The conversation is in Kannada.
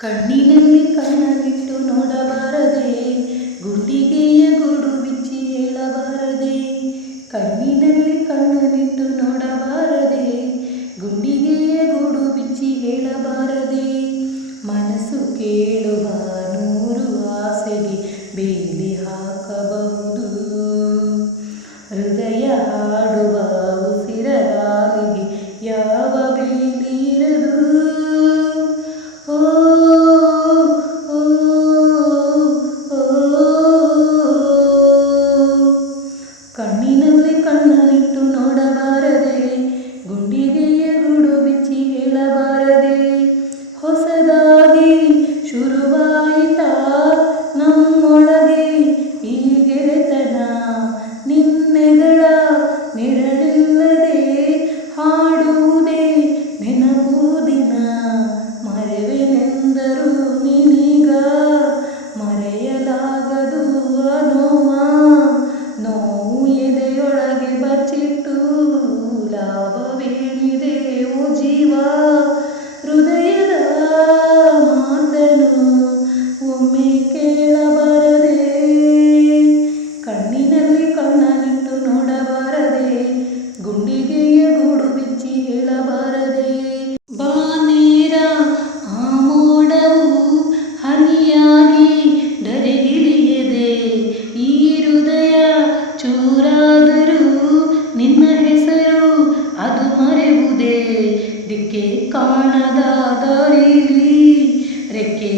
ಕಣ್ಣಿನಲ್ಲಿ ಕಣ್ಣನಿಟ್ಟು ನೋಡಬಾರದೆ, ಗುಂಡಿಗೆಯ ಗೂಡು ಬಿಚ್ಚಿ ಹೇಳಬಾರದೆ. ಕಣ್ಣಿನಲ್ಲಿ ಕಣ್ಣನಿಟ್ಟು ನೋಡಬಾರದೆ, ಗುಂಡಿಗೆಯ ಗೂಡು ಬಿಚ್ಚಿ ಹೇಳಬಾರದೆ. ಮನಸ್ಸು ಕೇಳುವ ನೂರು ಆಸೆಗೆ ಬೇಲಿ ಹಾಕಬಹುದು, ಹೃದಯ ಹಾಡುವ ಉಸಿರಾಲಿಗೆ ಯಾವ ಬೇಲಿ ಇರದು. ಓ ಓ, ಓ, ಕಣ್ಣಿನಲ್ಲಿ ಕಣ್ಣನಿಟ್ಟು ನೋಡಬಾರದೆ, ಗುಂಡಿಗೆಯ ಗೂಡು ಬಿಚ್ಚಿ ಹೇಳಬಾರದೆ. ಹೊಸದಾಗಿ ಶುರುವಾಯಿತಾ ನಮ್ಮೊಳಗೆ ಈ ಗೆಳೆತನ, ನಿನ್ನೆಗಳ ನಿರಳಿಲ್ಲದೆ ಹಾಡುವುದೇ ನೆನಪು ದಿನ. ಮರೆವೆನೆಂದರು ನಿನೀಗ ಮರೆಯಲಾಗದು ನೋವ, ನೋವು ಎದೆಯೊಳಗೆ ಬಚ್ಚಿಟ್ಟು ಲಾಭವೇನಿದೆ ಓ ಜೀವ. ಹೃದಯದ ಮಾತನು ಒಮ್ಮೆ ಕೇಳಬಾರದೆ, ಕಣ್ಣಿನಲ್ಲಿ ಕಣ್ಣನಿಟ್ಟು ನೋಡಬಾರದೆ, ಗುಂಡಿಗೆಯ ಗೂಡು ಬಿಚ್ಚಿ ಹೇಳಬಾರದೆ. ಬಾನೇರ ಆ ಮೋಡವು ಹನಿಯಾಗಿ ಧರೆಗಿಳಿಯದೆ, ಈ ಹೃದಯ ಚೂರಾದರೂ ನಿನ್ನ ಹೆಸರು ಅದು ಮರೆಯುವುದೇ. ದಿಕ್ಕೆ ಕಾಣದ ದಾರಿಲಿ ರೆಕ್ಕೆ